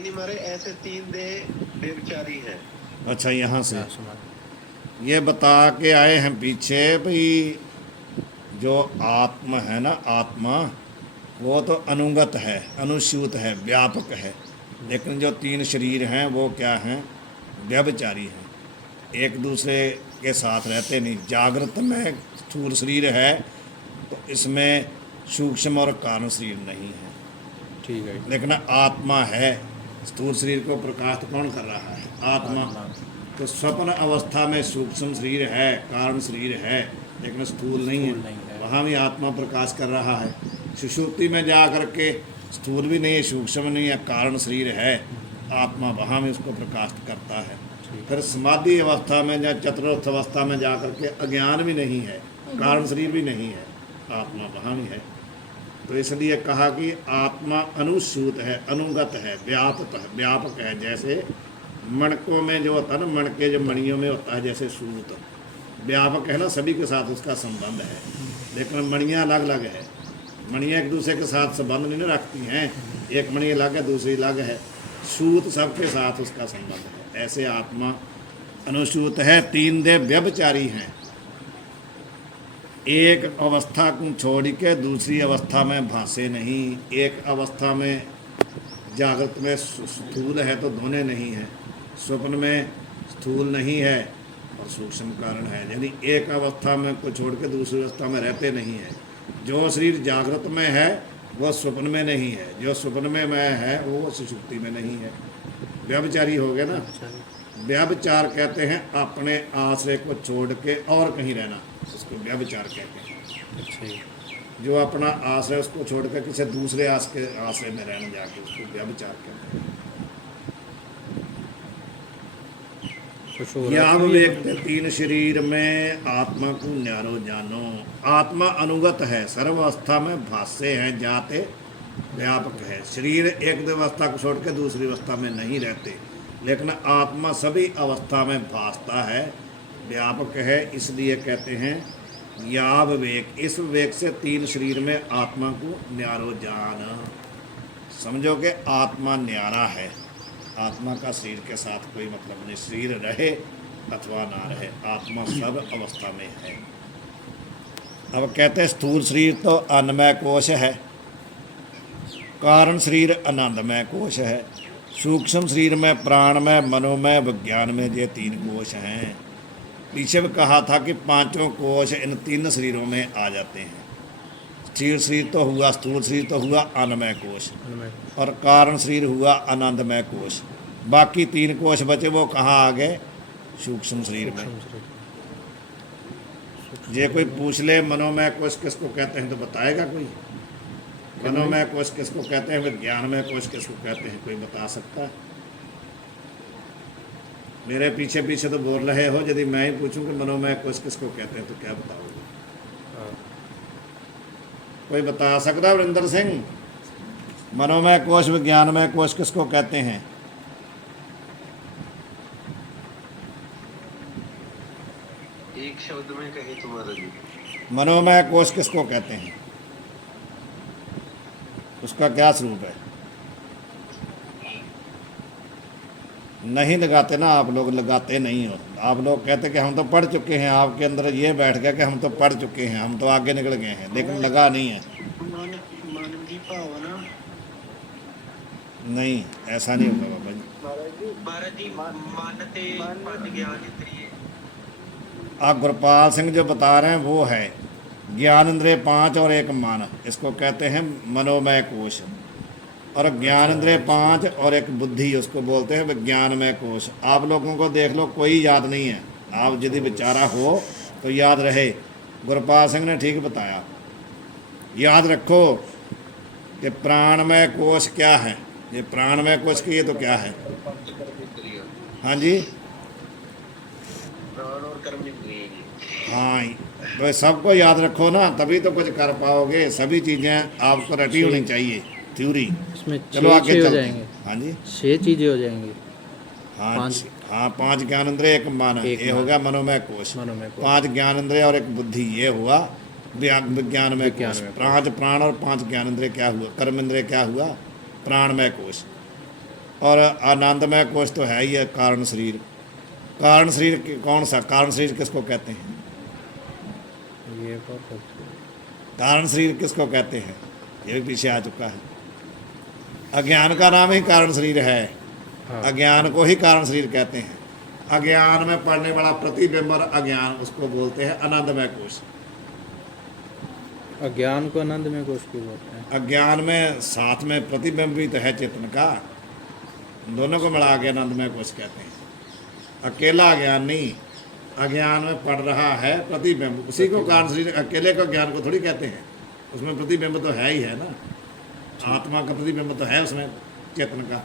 नहीं नहीं मारे, ऐसे तीन दे व्यभिचारी हैं। अच्छा, यहाँ से हाँ, सुना। ये बता के आए हैं पीछे भाई, जो आत्मा है ना, आत्मा वो तो अनुगत है, अनुस्यूत है, व्यापक है। लेकिन जो तीन शरीर हैं वो क्या हैं? व्यभिचारी हैं, एक दूसरे के साथ रहते नहीं। जागृत में स्थूल शरीर है तो इसमें सूक्ष्म और कारण शरीर नहीं है। ठीक है। लेकिन आत्मा है, स्थूल शरीर को प्रकाशित कौन कर रहा है? आत्मा। तो स्वप्न अवस्था में सूक्ष्म शरीर है, कारण शरीर है, लेकिन स्थूल नहीं स्थूल नहीं है। है। वहाँ भी आत्मा प्रकाश कर रहा है। सुषुप्ति में जा करके स्थूल भी नहीं है, सूक्ष्म नहीं है, कारण शरीर है, आत्मा वहाँ भी उसको प्रकाशित करता है। ठीक। फिर समाधि अवस्था में या चतुर्थ अवस्था में जा करके अज्ञान भी नहीं है, कारण शरीर भी नहीं है, आत्मा वहाँ भी है। तो इसलिए कहा कि आत्मा अनुसूत है, अनुगत है, व्यापक है। जैसे मणकों में जो होता है ना, मणके जो मणियों में होता है, जैसे सूत व्यापक है ना, सभी के साथ उसका संबंध है। लेकिन मणियाँ अलग अलग है, मणियाँ एक दूसरे के साथ संबंध नहीं ना रखती हैं। एक मणि अलग है, दूसरी अलग है। सूत सबके साथ उसका संबंध है। ऐसे आत्मा अनुसूत है, तीन दे व्यभिचारी हैं। एक अवस्था को छोड़ के दूसरी अवस्था में भासे नहीं। एक अवस्था में जागृत में स्थूल है तो धोने नहीं है, स्वप्न में स्थूल नहीं है और सूक्ष्म कारण है। यानी एक अवस्था में को छोड़ के दूसरी अवस्था में रहते नहीं है। जो शरीर जागृत में है वो स्वप्न में नहीं है, जो स्वप्न में है वो सुषुप्ति में नहीं है। व्यभिचारी हो गया ना। व्यभिचार कहते हैं अपने आश्रय को छोड़ के और कहीं रहना, उसको व्यभिचार कहते हैं। अच्छा जी। जो अपना आश्रय उसको छोड़ कर किसी दूसरे आश्रय में रहने जाके, उसको व्यभिचार कहते हैं। या व्यक्ति तीन शरीर में आत्मा को न्यारो जानो। आत्मा अनुगत है, सर्वावस्था में भाष्य है, जाते व्यापक है। शरीर एक अवस्था को छोड़ के दूसरी अवस्था में नहीं रहते, लेकिन आत्मा सभी अवस्था में भासता है, व्यापक है। इसलिए कहते हैं या विवेक। इस विवेक से तीन शरीर में आत्मा को न्यारो जाना। समझो कि आत्मा न्यारा है, आत्मा का शरीर के साथ कोई मतलब नहीं। शरीर रहे अथवा ना रहे, आत्मा सब अवस्था में है। अब कहते हैं स्थूल शरीर तो अन्नमय कोश है, कारण शरीर आनंदमय कोश है, सूक्ष्म शरीर में प्राणमय, मनोमय, विज्ञान में ये तीन कोश हैं। पीछे भी कहा था कि पांचों कोश इन तीन शरीरों में आ जाते हैं। स्थूल शरीर तो हुआ, स्थूल शरीर तो हुआ अन्नमय कोश, और कारण शरीर हुआ आनंदमय कोश। बाकी तीन कोश बचे वो कहाँ आ गए? सूक्ष्म शरीर में। ये कोई पूछ ले मनोमय कोश किसको कहते हैं तो बताएगा कोई? मनोमय कोश किसको कहते हैं, विज्ञानमय कोश किसको कहते हैं, कोई बता सकता है? मेरे पीछे पीछे तो बोल रहे हो, यदि मैं ही पूछूं कि मनोमय कोश किसको कहते हैं तो क्या बताओगे? कोई बता सकता? वरिंदर सिंह, मनोमय कोश, विज्ञानमय कोश किसको कहते हैं? एक शब्द में कहे तुम्हारा जी। मनोमय कोश किसको कहते हैं? उसका क्या स्वरूप है? नहीं लगाते ना आप लोग, लगाते नहीं हो आप लोग। कहते कि हम तो पढ़ चुके हैं, आपके अंदर ये बैठ गया कि हम तो पढ़ चुके हैं, हम तो आगे निकल गए हैं, लेकिन लगा नहीं है। मानव की भावना नहीं, ऐसा नहीं होगा बाबा जी। महाराज जी मानते पद ज्ञान इंद्रिय। आप गुरपाल सिंह जो बता रहे हैं वो है ज्ञान इंद्रिय 5 और एक मन, इसको कहते हैं मनोमय कोश। और ज्ञान इंद्रिय 5 और एक बुद्धि, उसको बोलते हैं विज्ञानमय कोश। आप लोगों को देख लो कोई याद नहीं है, आप यदि बेचारा हो तो याद रहे। गुरपाल सिंह ने ठीक बताया। याद रखो कि प्राणमय कोश क्या है। ये प्राणमय कोश की ये तो क्या है? हाँ जी, प्राण और कर्म इंद्रिय जी। हाँ, तो सबको याद रखो ना, तभी तो कुछ कर पाओगे। सभी चीज़ें आपको रटी होनी चाहिए, थ्योरी। इसमें चलो आगे हो चलते जाएंगे। हैं। हाँ जी, 6 चीजें हो जाएंगी। हाँ पांच। हाँ, 5 ज्ञान इंद्रिय, एक मन, एक ये मन। हो गया मनोमय कोश। मनोमय कोश। 5 ज्ञान इंद्रिय और एक बुद्धि, ये हुआ विज्ञानमय कोश। विज्ञानमय 5 प्राण और 5 ज्ञान इंद्रिय क्या हुआ? कर्म इंद्रिय क्या हुआ? प्राणमय कोश। और आनंदमय कोश तो है ही है कारण शरीर। कारण शरीर कौन सा, कारण शरीर किसको कहते हैं? ये एक और करते हैं। कारण शरीर किसको कहते हैं? ये भी पीछे आ चुका है। अज्ञान का नाम ही कारण शरीर है। हाँ। अज्ञान को ही कारण शरीर कहते हैं। अज्ञान में पड़ने वाला प्रतिबिंब और अज्ञान, उसको बोलते हैं आनंदमय कोश। अज्ञान को आनंद में कोश क्यों बोलते हैं? अज्ञान में साथ में प्रतिबिंब भी तो है चेतन का, दोनों को मिला के आनंदमय कोश कहते हैं। अकेला अज्ञान नहीं, अज्ञान में पड़ रहा है प्रतिबिंब, उसी को कारण शरीर। अकेले को ज्ञान को थोड़ी कहते हैं, उसमें प्रतिबिंब तो है ही है ना, आत्मा का प्रतिबिंब तो है उसमें चेतन का,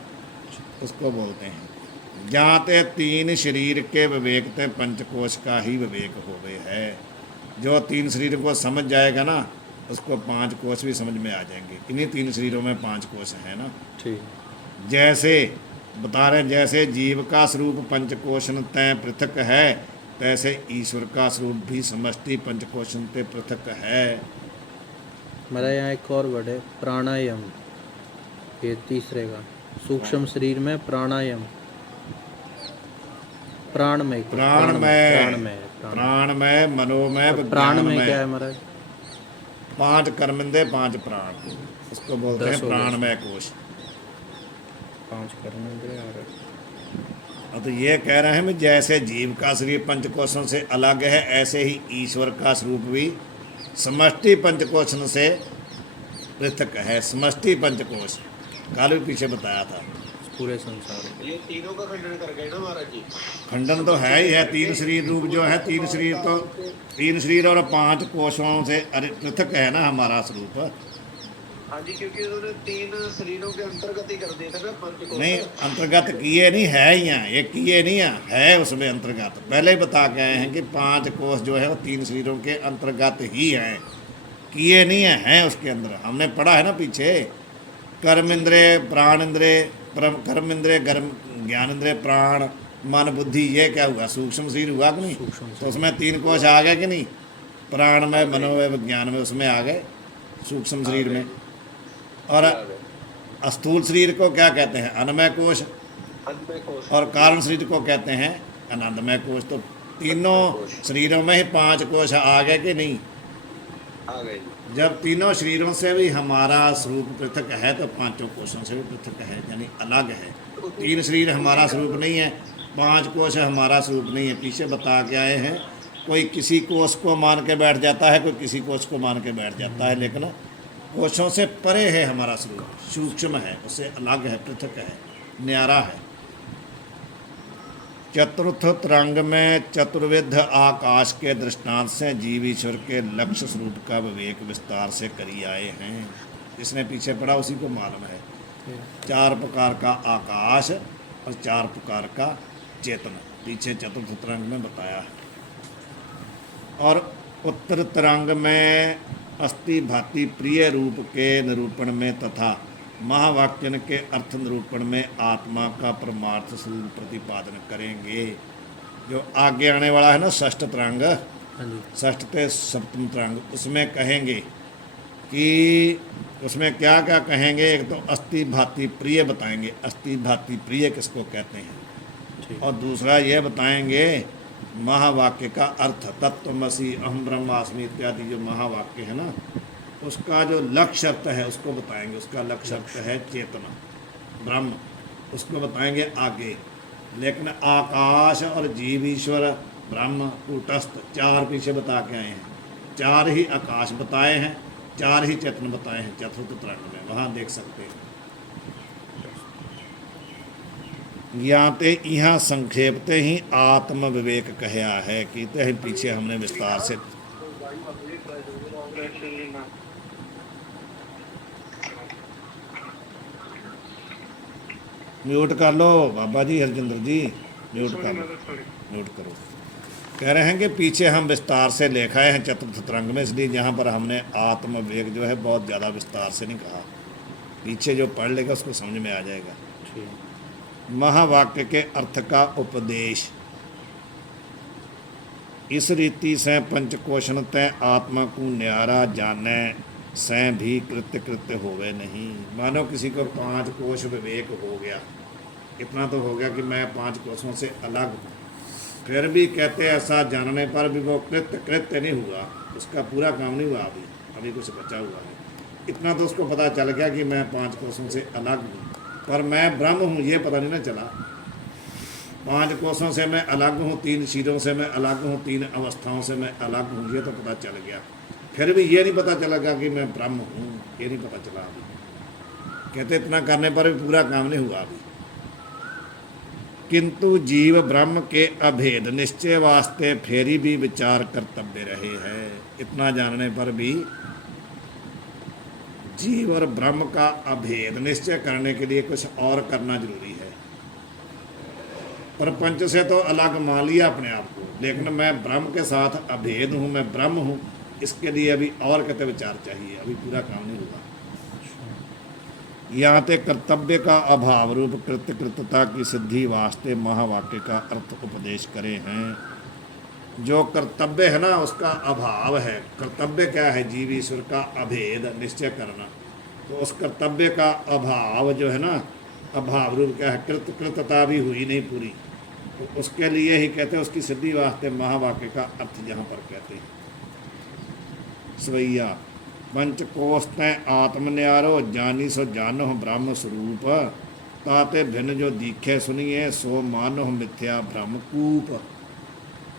उसको बोलते हैं। जाते तीन शरीर के विवेक ते पंचकोश का ही विवेक हो गए है। जो तीन शरीर को समझ जाएगा ना, उसको पांच कोश भी समझ में आ जाएंगे। इन्हीं तीन शरीरों में पांच कोश है ना। ठीक। जैसे बता रहे, जैसे जीव का स्वरूप पंचकोशन तय पृथक है, तैसे ईश्वर का स्वरूप भी समष्टि पंचकोशन ते पृथक है। मेरा यहाँ एक और वर्ड है प्राणायाम, ये तीसरे का। सूक्ष्म शरीर में प्राणायाम, प्राणमय को- प्राणमय, प्राणमय प्राणमय, मनोमय, प्राण में विज्ञानमय। क्या है महाराज? पांच कर्मेंद्रिय, पांच प्राण, उसको बोलते हैं 10 हो गए। प्राणमय कोश। 5 कर्मेंद्रिय और और तो ये कह रहे हैं कि जैसे जीव का शरीर पंचकोशों से अलग है, ऐसे ही ईश्वर का स्वरूप भी समष्टि पंचकोशन से पृथक है। समष्टि पंचकोश कल भी पीछे बताया था। पूरे संसार में। ये तीनों का खंडन कर गए ना महाराज जी। खंडन तो है ही है, तीन शरीर रूप जो है, तीन शरीर तो, तीन शरीर और पांच कोशों से पृथक है ना हमारा स्वरूप। हाँ जी, क्योंकि उन्होंने तीन शरीरों के अंतर्गत ही कर दिए थे ना पंचकोश। नहीं, अंतर्गत किए नहीं है ही यहाँ, ये किए नहीं है उसमें अंतर्गत। पहले ही बता के आए हैं कि पांच कोश जो है वो तीन शरीरों के अंतर्गत ही हैं, किए नहीं है उसके अंदर। हमने पढ़ा है ना पीछे, कर्म इंद्रिय, प्राण इंद्रिय, कर्म इंद्रिय, ज्ञान इंद्रिय, प्राण, मन, बुद्धि, ये क्या हुआ? सूक्ष्म शरीर हुआ कि नहीं? सूक्ष्म तो उसमें तीन कोश आ गए कि नहीं? प्राण में, मनोमय, विज्ञान में, उसमें आ गए सूक्ष्म शरीर में। और स्थूल शरीर को क्या कहते हैं? अन्नमय कोश। अन्नमय कोश। और कारण शरीर को कहते हैं आनंदमय कोश। तो तीनों शरीरों में ही पांच कोश आ गए कि नहीं? आ गए। जब तीनों शरीरों से भी हमारा स्वरूप पृथक है, तो पांचों कोशों से भी पृथक है, यानी अलग है। तीन शरीर हमारा स्वरूप नहीं है, पांच कोश हमारा स्वरूप नहीं है। पीछे बता के आए हैं, कोई किसी कोश को मान के बैठ जाता है, कोई किसी कोश को मान के बैठ जाता है, लेकिन कोशों से परे है हमारा स्वरूप, सूक्ष्म है, उससे अलग है, पृथक है, न्यारा है। चतुर्थ तरंग में चतुर्विध आकाश के दृष्टांत से जीव ईश्वर के लक्ष्य स्वरूप का विवेक विस्तार से करी आए हैं। इसने पीछे पढ़ा, उसी को मालूम है। 4 प्रकार का आकाश और 4 प्रकार का चेतन पीछे चतुर्थ तरंग में बताया है। और उत्तर तरंग में अस्थि भाति प्रिय रूप के निरूपण में तथा महावाक्यन के अर्थ निरूपण में आत्मा का परमार्थ स्वरूप प्रतिपादन करेंगे। जो आगे आने वाला है ना षष्ठ तरंग, हाँ जी। षष्ठ ते सप्तम तरंग, उसमें कहेंगे कि उसमें क्या क्या कहेंगे। एक तो अस्थि भाति प्रिय बताएंगे, अस्थि भाति प्रिय किसको कहते हैं, ठीक। और दूसरा ये बताएंगे महावाक्य का अर्थ, तत्त्वमसि अहम ब्रह्मास्मि इत्यादि जो महावाक्य है ना, उसका जो लक्ष्य अर्थ है उसको बताएंगे। उसका लक्ष्य अर्थ है चेतना, ब्रह्म, उसको बताएंगे आगे। लेकिन आकाश और जीव ईश्वर ब्रह्म कूटस्थ 4 पीछे बता के आए हैं। 4 ही आकाश बताए हैं, 4 ही चेतन बताए हैं चतुर्थ तरंग में, वहाँ देख सकते हैं। याते यहाँ संक्षेपते ही आत्म विवेक कहया है कि ते पीछे हमने विस्तार से म्यूट कर लो बाबा जी, हरजिंदर जी म्यूट कर लो, म्यूट करो। कह रहे हैं कि पीछे हम विस्तार से लिखा है चतुर्थ तरंग में, इसलिए यहाँ पर हमने आत्म विवेक जो है बहुत ज़्यादा विस्तार से नहीं कहा। पीछे जो पढ़ लेगा उसको समझ में आ जाएगा। ठीक। महावाक्य के अर्थ का उपदेश इस रीति से पंचकोशन तय आत्मा को न्यारा जाने से भी कृत्य कृत्य होवे नहीं। मानो किसी को 5 कोश विवेक हो गया, इतना तो हो गया कि मैं 5 कोसों से अलग हूँ। फिर भी कहते ऐसा जानने पर भी वो कृत्य नहीं हुआ, उसका पूरा काम नहीं हुआ, अभी कुछ बचा हुआ है। इतना तो उसको पता चल गया कि मैं 5 कोसों से अलग हूँ, पर मैं ब्रह्म हूँ ये पता नहीं ना चला। 5 कोसों से मैं अलग हूँ, 3 शीरों से मैं अलग हूँ, 3 अवस्थाओं से मैं अलग हूँ, ये तो पता चल गया। फिर भी ये नहीं पता चलेगा कि मैं ब्रह्म हूँ, ये नहीं पता चला अभी। कहते इतना करने पर भी पूरा काम नहीं हुआ अभी। किंतु जीव ब्रह्म के अभेद निश्चय वास्ते फेरी भी विचार कर्तव्य रहे हैं। इतना जानने पर भी जीव और ब्रह्म का अभेद निश्चय करने के लिए कुछ और करना जरूरी है। प्रपंच से तो अलग मान लिया अपने आप को, लेकिन मैं ब्रह्म के साथ अभेद हूँ, मैं ब्रह्म हूँ, इसके लिए अभी और कहते विचार चाहिए, अभी पूरा काम नहीं हुआ। यहाँ ते कर्तव्य का अभाव रूप कृत्यकृतता की सिद्धि वास्ते महावाक्य का अर्थ उपदेश करे हैं। जो कर्तव्य है ना उसका अभाव है। कर्तव्य क्या है? जीव ईश्वर का अभेद निश्चय करना। तो उस कर्तव्य का अभाव जो है ना, अभाव रूप क्या है? कृतता भी हुई नहीं पूरी, तो उसके लिए ही कहते हैं, उसकी सिद्धि वास्ते महावाक्य का अर्थ यहाँ पर कहते हैं। स्वैया पंचकोश तय आत्म न्यारो जानी सो जानो ब्रह्म स्वरूप ताते भिन्न जो दीखे सुनिए सो मानो मिथ्या ब्रह्म कूप।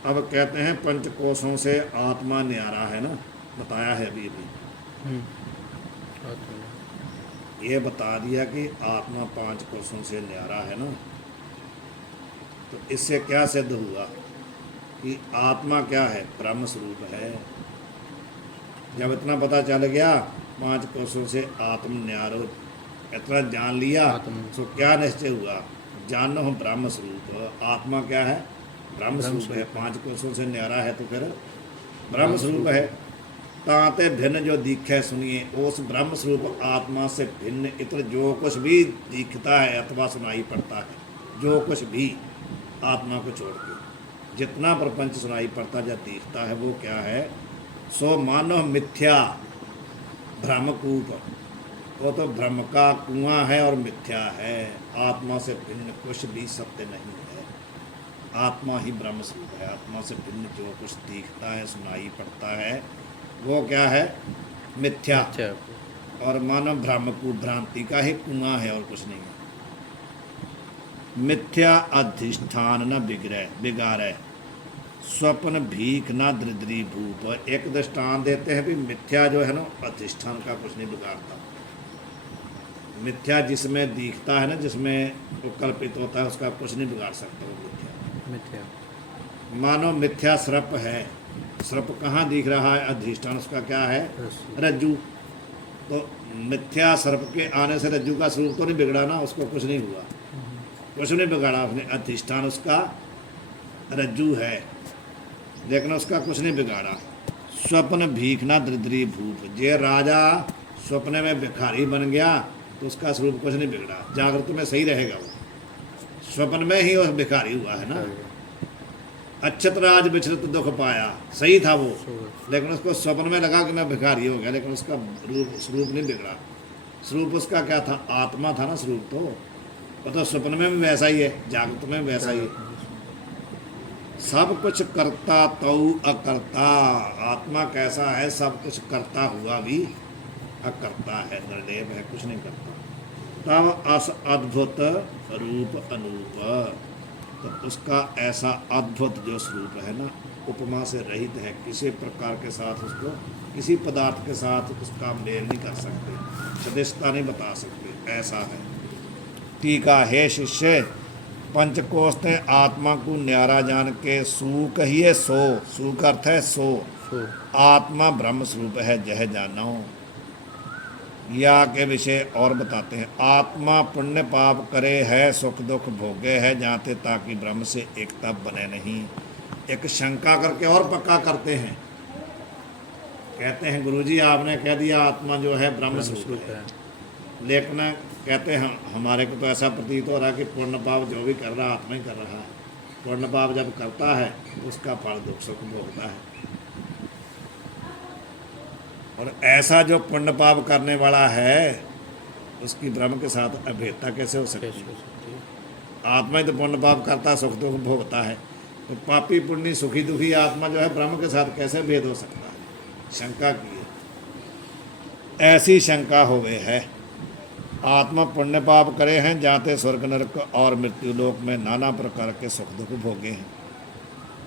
अब कहते हैं पंचकोशों से आत्मा न्यारा है ना, बताया है अभी ये बता दिया कि आत्मा 5 कोशों से न्यारा है ना। तो इससे क्या सिद्ध हुआ कि आत्मा क्या है? ब्रह्म स्वरूप है। जब इतना पता चल गया 5 कोशों से आत्म न्यारो, इतना जान लिया, तो क्या निश्चय हुआ? जानो हम ब्रह्म स्वरूप। आत्मा क्या है? ब्रह्म स्वरूप है। 5 कोशों से न्यारा है तो फिर ब्रह्म स्वरूप है। ताते भिन्न जो दिखे सुनिए, उस ब्रह्म स्वरूप आत्मा से भिन्न इतर जो कुछ भी दिखता है अथवा सुनाई पड़ता है, जो कुछ भी आत्मा को छोड़ के जितना प्रपंच सुनाई पड़ता या दिखता है वो क्या है? सो मानो मिथ्या ब्रह्मकूप। वो तो भ्रम का कुआं है और मिथ्या है। आत्मा से भिन्न कुछ भी सत्य नहीं है। आत्मा ही ब्रह्म स्वरूप है। आत्मा से भिन्न जो कुछ दिखता है सुनाई पड़ता है वो क्या है? मिथ्या। और मानव ब्रह्मकूप भ्रांति का ही कुआं है और कुछ नहीं है। मिथ्या अधिष्ठान न बिगाड़े स्वप्न भीख ना दृद्री भूप। एक दृष्टांत देते हैं भी मिथ्या जो है ना अधिष्ठान का कुछ नहीं बिगाड़ता। मिथ्या जिसमें दिखता है ना, जिसमें वो कल्पित होता है, उसका कुछ नहीं बिगाड़ सकता वो मिथ्या। मानो मिथ्या सर्प है। सर्प कहाँ दिख रहा है? अधिष्ठान उसका क्या है? रज्जू। तो मिथ्या सर्प के आने से रज्जू का स्वरूप तो नहीं बिगड़ा ना, उसको कुछ नहीं हुआ, कुछ नहीं बिगाड़ा उसने। अधिष्ठान उसका रज्जू है लेकिन उसका कुछ नहीं बिगाड़ा। स्वप्न भीख ना दृद्री भूप। जे राजा स्वप्न में भिखारी बन गया तो उसका स्वरूप कुछ नहीं बिगड़ा, जागृत में सही रहेगा। वो स्वप्न में ही वो भिखारी हुआ है ना। अच्छत राज विचरित दुख पाया, सही था वो, लेकिन उसको स्वप्न में लगा कि मैं भिखारी हो गया, लेकिन उसका स्वरूप नहीं बिगड़ा। स्वरूप उसका क्या था? आत्मा था ना स्वरूप। तो वो तो स्वप्न में भी वैसा ही है, जागृत में भी वैसा ही है। सब कुछ करता तो अकर्ता। आत्मा कैसा है? सब कुछ करता हुआ भी अकर्ता है, निर्लेप है, कुछ नहीं करता। तब अस अद्भुत रूप अनूप। तो उसका ऐसा अद्भुत जो स्वरूप है ना, उपमा से रहित है। किसी प्रकार के साथ उसको, किसी पदार्थ के साथ उसका मेल नहीं कर सकते, सदस्यता नहीं बता सकते, ऐसा है। टीका है शिष्य पंचकोश ने आत्मा को न्यारा जान के सूख ही है सो। सूख अर्थ है सो। आत्मा ब्रह्म स्वरूप है जह जानो। या के विषय और बताते हैं। आत्मा पुण्य पाप करे है, सुख दुख भोगे है जाते, ताकि ब्रह्म से एकता बने नहीं। एक शंका करके और पक्का करते हैं। कहते हैं गुरुजी आपने कह दिया आत्मा जो है ब्रह्म स्वरूप है, लेकिन कहते हैं हमारे को तो ऐसा प्रतीत हो रहा है कि पुण्य पाप जो भी कर रहा आत्मा ही कर रहा है। पुण्य पाप जब करता है उसका फल दुख सुख भोगता है। और ऐसा जो पुण्य पाप करने वाला है उसकी ब्रह्म के साथ अभेदता कैसे हो सकती है? आत्मा ही तो पुण्य पाप करता, सुख दुख भोगता है। तो पापी पुण्य सुखी दुखी आत्मा जो है ब्रह्म के साथ कैसे भेद हो सकता है? शंका की है। ऐसी शंका होवे है। आत्मा पुण्य पाप करे हैं, जाते स्वर्ग नरक और मृत्यु लोक में नाना प्रकार के सुख दुख भोगे हैं,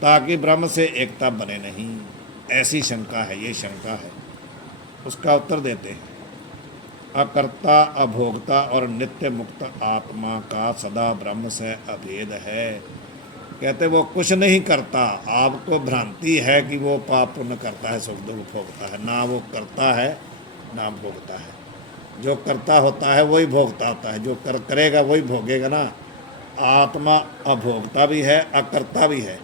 ताकि ब्रह्म से एकता बने नहीं। ऐसी शंका है, ये शंका है। उसका उत्तर देते हैं, अकर्ता अभोक्ता और नित्य मुक्त आत्मा का सदा ब्रह्म से अभेद है। कहते वो कुछ नहीं करता, आपको भ्रांति है कि वो पाप पुण्य करता है, सुख दुख भोगता है। ना वो करता है ना भोगता है। जो करता होता है वही भोगता होता है, जो करेगा वही भोगेगा ना। आत्मा अभोक्ता भी है अकर्ता भी है।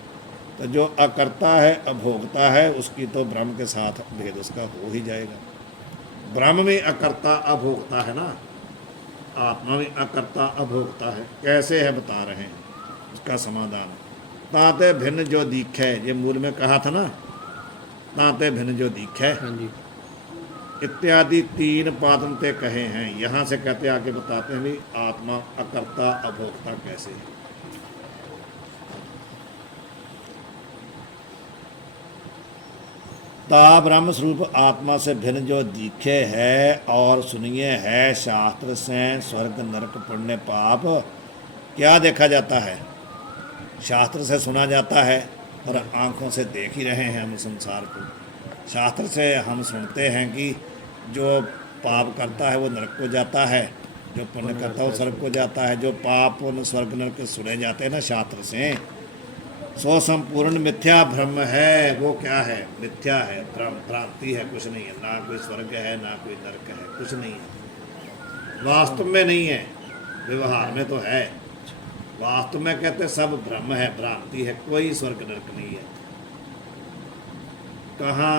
तो जो अकर्ता है अभोक्ता है उसकी तो ब्रह्म के साथ भेद उसका हो ही जाएगा। ब्रह्म में अकर्ता अभोक्ता है ना, आत्मा में अकर्ता अभोक्ता है। कैसे है बता रहे हैं उसका समाधान। ताते भिन्न जो दीखे, ये मूल में कहा था ना, ताते भिन्न जो दीखे हाँ जी। इत्यादि 3 पादंते कहे हैं। यहाँ से कहते आगे बताते हैं भी आत्मा अकर्ता अभोक्ता कैसे है। ता ब्रह्म स्वरूप आत्मा से भिन्न जो दिखे है और सुनिए है शास्त्र से स्वर्ग नरक पुण्य पाप क्या देखा जाता है? शास्त्र से सुना जाता है और आंखों से देख ही रहे हैं हम संसार को। शास्त्र से हम सुनते हैं कि जो पाप करता है वो नरक को जाता है, जो पुण्य करता है वो स्वर्ग को जाता है। जो पाप पुण्य स्वर्ग नरक सुने जाते हैं ना शास्त्र से, सो संपूर्ण मिथ्या भ्रम है। वो क्या है? मिथ्या है, भ्रम, भ्रांति है, कुछ नहीं है। ना कोई स्वर्ग है ना कोई नरक है, कुछ नहीं है। वास्तव में नहीं है, व्यवहार में तो है। वास्तव में कहते सब भ्रम है, भ्रांति है, कोई स्वर्ग नरक नहीं है। कहाँ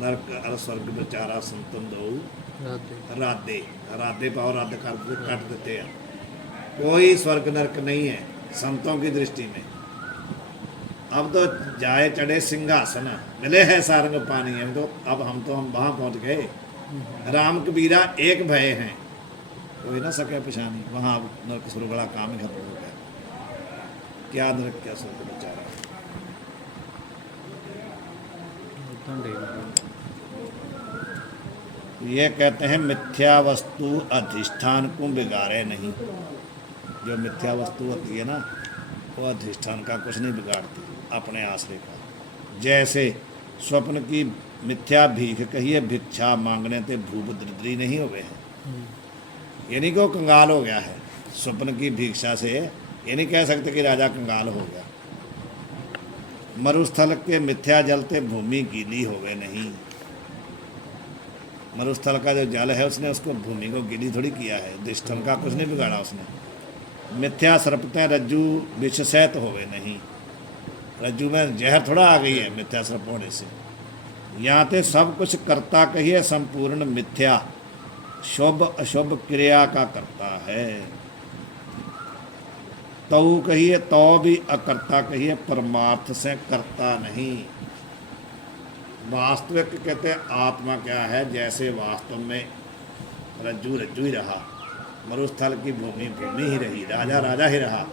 नरक और स्वर्ग बेचारा संतन दो राधे राधे पाओ राधे काट देते हैं। कोई स्वर्ग नरक नहीं है संतों की दृष्टि में। अब तो जाए चढ़े सिंहासन, मिले हैं सारंग पानी है। तो अब हम वहाँ पहुँच गए। राम कबीरा एक भय हैं, कोई ना सके पछानी। वहाँ नरक स्वर्ग बड़ा काम ही खत्म हो गया। क्या नरक क्या स्वर्ग बेचारा। ये कहते हैं मिथ्या वस्तु अधिष्ठान को बिगाड़े नहीं। जो मिथ्या वस्तु होती है ना वो अधिष्ठान का कुछ नहीं बिगाड़ती, अपने आश्रय का। जैसे स्वप्न की मिथ्या भीख कहिए, भिक्षा मांगने ते भूप दरिद्री नहीं हो गए हैं। ये नहीं कि वो कंगाल हो गया है स्वप्न की भिक्षा से। ये नहीं कह सकते कि राजा कंगाल हो गया। मरुस्थल के मिथ्या जलते भूमि गीली हो गए नहीं। मरुस्थल का जो जल है उसने उसको भूमि को गीली थोड़ी किया है। अधिष्ठान का कुछ नहीं बिगाड़ा उसने। मिथ्या सर्पते रज्जू विषसैत हो गए नहीं। रज्जू में जहर थोड़ा आ गई है मिथ्या सर्प होने से। यहाँ ते सब कुछ करता कहिए संपूर्ण मिथ्या, शुभ अशुभ क्रिया का करता है। तो कहिए तो भी अकर्ता कहिए, परमार्थ से करता नहीं। वास्तविक कहते हैं आत्मा क्या है? जैसे वास्तव में रज्जू रज्जू ही रहा, मरुस्थल की भूमि भूमि ही रही, राजा राजा ही रहा,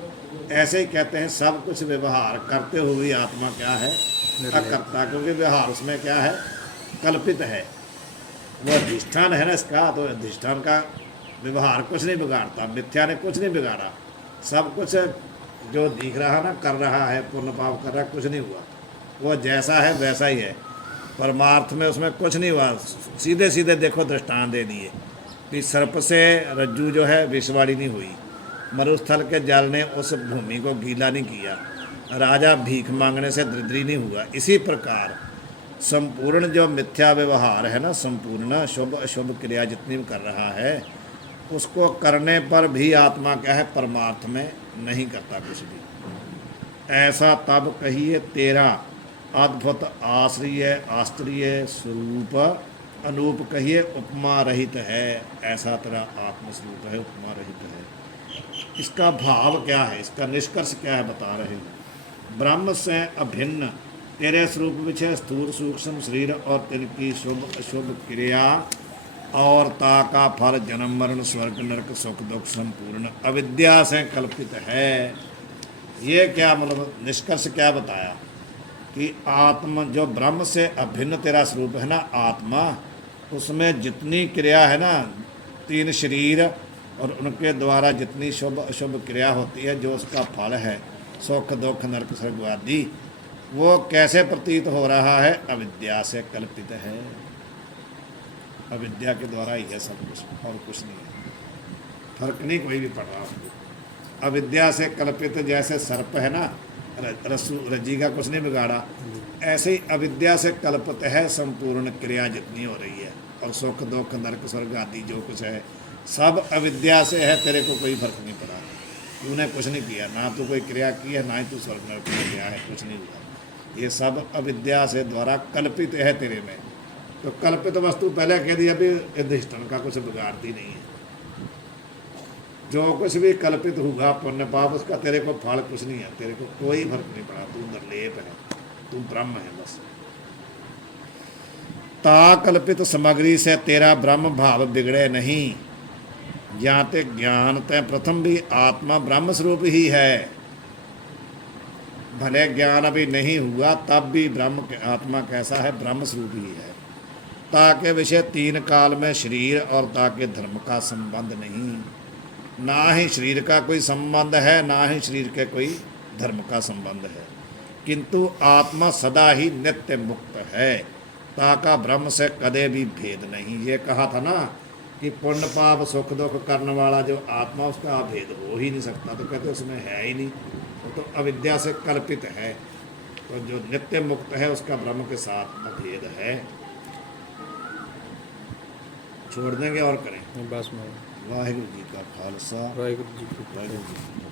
ऐसे ही कहते हैं सब कुछ व्यवहार करते हुए आत्मा क्या है? अकर्ता। क्योंकि व्यवहार उसमें क्या है? कल्पित है। वो अधिष्ठान है ना इसका, तो अधिष्ठान का व्यवहार कुछ नहीं बिगाड़ता। मिथ्या ने कुछ नहीं बिगाड़ा। सब कुछ जो दिख रहा ना कर रहा है, पुण्य पाप कर रहा है, कुछ नहीं हुआ। वो जैसा है वैसा ही है। परमार्थ में उसमें कुछ नहीं हुआ। सीधे सीधे देखो दृष्टांत दे दिए कि सर्प से रज्जू जो है विषवाड़ी नहीं हुई, मरुस्थल के जल ने उस भूमि को गीला नहीं किया, राजा भीख मांगने से दरिद्री नहीं हुआ। इसी प्रकार संपूर्ण जो मिथ्या व्यवहार है ना, संपूर्ण शुभ अशुभ क्रिया जितनी भी कर रहा है, उसको करने पर भी आत्मा क्या है? परमार्थ में नहीं करता कुछ भी। ऐसा तब कहिए तेरा अद्भुत आश्रय आश्चर्य स्वरूप अनूप कहिए उपमा रहित है। ऐसा तेरा आत्मस्वरूप है, उपमा रहित है। इसका भाव क्या है? इसका निष्कर्ष क्या है? बता रहे हैं। ब्रह्म से अभिन्न तेरे स्वरूप विषय स्थूल सूक्ष्म शरीर और तिनकी शुभ अशुभ क्रिया और ता का फल जन्म मरण स्वर्ग नरक सुख दुख संपूर्ण अविद्या से कल्पित है। ये क्या मतलब निष्कर्ष क्या बताया कि आत्मा जो ब्रह्म से अभिन्न तेरा स्वरूप है ना आत्मा, उसमें जितनी क्रिया है ना, तीन शरीर और उनके द्वारा जितनी शुभ अशुभ क्रिया होती है, जो उसका फल है सुख दुख नरक स्वर्ग आदि, वो कैसे प्रतीत हो रहा है? अविद्या से कल्पित है। अविद्या के द्वारा ही है सब कुछ, और कुछ नहीं है। फर्क नहीं कोई भी पड़ रहा उसको। अविद्या से कल्पित, जैसे सर्प है ना, रज्जी का कुछ नहीं बिगाड़ा, ऐसे ही अविद्या से कल्पित है संपूर्ण क्रिया जितनी हो रही है, और सुख दुख नरक स्वर्ग आदि जो कुछ है सब अविद्या से है। तेरे को कोई फर्क नहीं पड़ा, तूने कुछ नहीं किया, ना तो कोई क्रिया की है, ना ही तू स्वर्ग नरक में गया है, कुछ नहीं हुआ। ये सब अविद्या से द्वारा कल्पित है तेरे में। तो कल्पित वस्तु पहले कह दिया भी अधिष्ठान का कुछ बिगाड़ती नहीं है। जो कुछ भी कल्पित होगा पुण्य पाप, उसका तेरे को फल कुछ नहीं है, तेरे को कोई फर्क नहीं पड़ा। तू निर्लेप है, तू ब्रह्म है बस। ता कल्पित सामग्री से तेरा ब्रह्म भाव बिगड़े नहीं, जाते ज्ञान तय प्रथम भी आत्मा ब्रह्म स्वरूप ही है। भले ज्ञान अभी नहीं हुआ तब भी ब्रह्म आत्मा कैसा है? ब्रह्म स्वरूप ही है। ता के विषय तीन काल में शरीर और ता के धर्म का संबंध नहीं, ना ही शरीर का कोई संबंध है, ना ही शरीर के कोई धर्म का संबंध है। किंतु आत्मा सदा ही नित्य मुक्त है, ता का ब्रह्म से कदे भी भेद नहीं। ये कहा था ना कि पुण्य पाप सुख दुख करने वाला जो आत्मा, उसका भेद हो ही नहीं सकता। तो कहते उसमें है ही नहीं, वो तो अविद्या से कल्पित है। तो जो नित्य मुक्त है उसका ब्रह्म के साथ अभेद है। छोड़ देंगे और करें। बस मैं वाहिगुरु जी का खालसा, वाहिगुरु जी की वाहिगुरु जी की